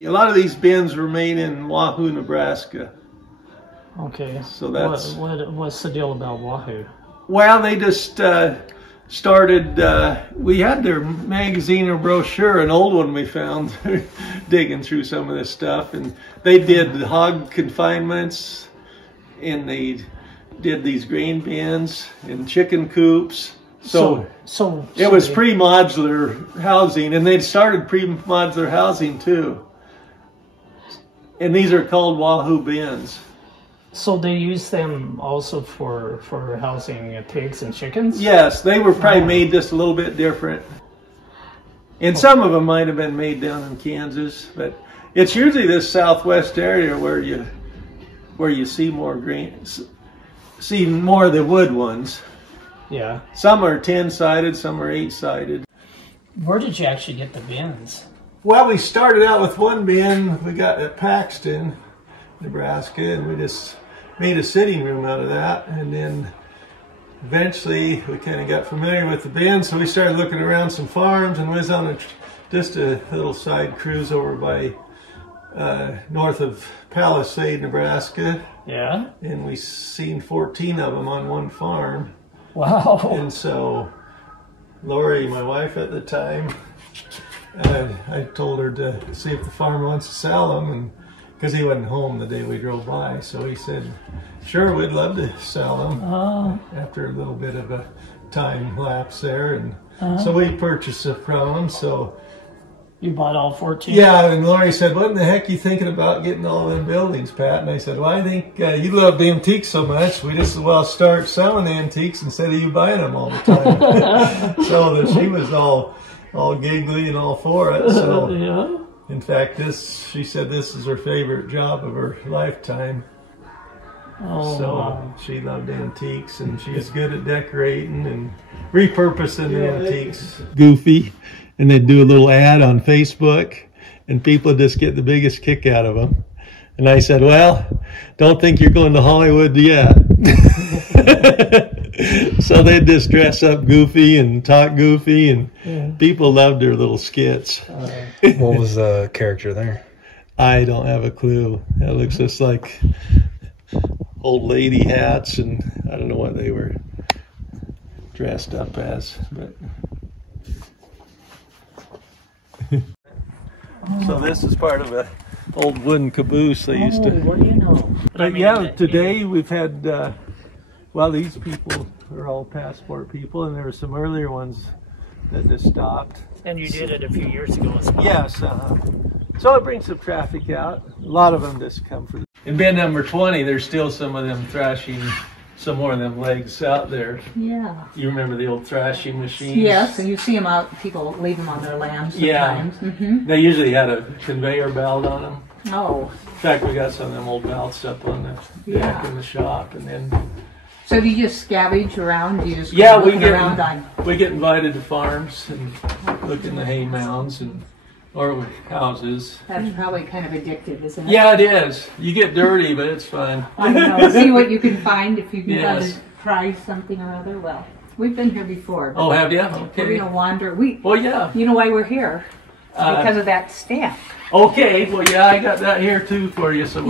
A lot of these bins were made in Wahoo, Nebraska. Okay. So that's what's the deal about Wahoo? Well, they just started. We had their magazine or brochure, an old one we found, digging through some of this stuff, and they did hog confinements, and they did these grain bins and chicken coops. So it was pre-modular housing, and they'd started pre-modular housing too. And these are called Wahoo bins. So they use them also for housing pigs and chickens? Yes, they were probably made just a little bit different. And some of them might have been made down in Kansas, but it's usually this southwest area where you see more see more of the wood ones. Yeah. Some are 10-sided, some are 8-sided. Where did you actually get the bins? Well, we started out with one bin we got at Paxton, Nebraska, and we just made a sitting room out of that. And then eventually we kind of got familiar with the bin, so we started looking around some farms, and we was on just a little side cruise over by north of Palisade, Nebraska. Yeah. And we seen 14 of them on one farm. Wow. And so Lori, my wife at the time, I told her to see if the farmer wants to sell them, and because he wasn't home the day we drove by, so he said, sure, we'd love to sell them. After a little bit of a time lapse there, and so we purchased it from him. So you bought all 14? Yeah, and Lori said, what in the heck are you thinking about getting all them buildings, Pat? And I said, well, I think you love the antiques so much, we just as well start selling the antiques instead of you buying them all the time. So she was all giggly and all for it. So yeah. In fact, she said this is her favorite job of her lifetime. Oh, so wow. She loved antiques, and she's good at decorating and repurposing the antiques. Goofy, and they'd do a little ad on Facebook, and people would just get the biggest kick out of them. And I said, well, don't think you're going to Hollywood yet. So they'd just dress up goofy and talk goofy, and people loved their little skits. What was the character there? I don't have a clue. It looks just like old lady hats, and I don't know what they were dressed up as. But so this is part of a old wooden caboose they used to. What do you know? But yeah, today we've had, well, these people are all passport people, and there were some earlier ones that just stopped. And you did it a few years ago as well. Yes, so it brings some traffic out. A lot of them just come for. In bin number 20, there's still some of them thrashing, some more of them legs out there. Yeah. You remember the old thrashing machines? Yes, and you see them out, people leave them on their land sometimes. Yeah. They usually had a conveyor belt on them. Oh. In fact, we got some of them old belts up on the deck in the shop, and then. So do you just scavenge around? Do you just we get invited to farms and look in the hay mounds or houses. That's probably kind of addictive, isn't it? Yeah, it is. You get dirty, but it's fun. I know. See what you can find if you can try something or other. Well, we've been here before. Oh, have you? Okay. We're gonna wander. Well, yeah. You know why we're here? Because of that stamp. Okay. Well, yeah, I got that here too for you. So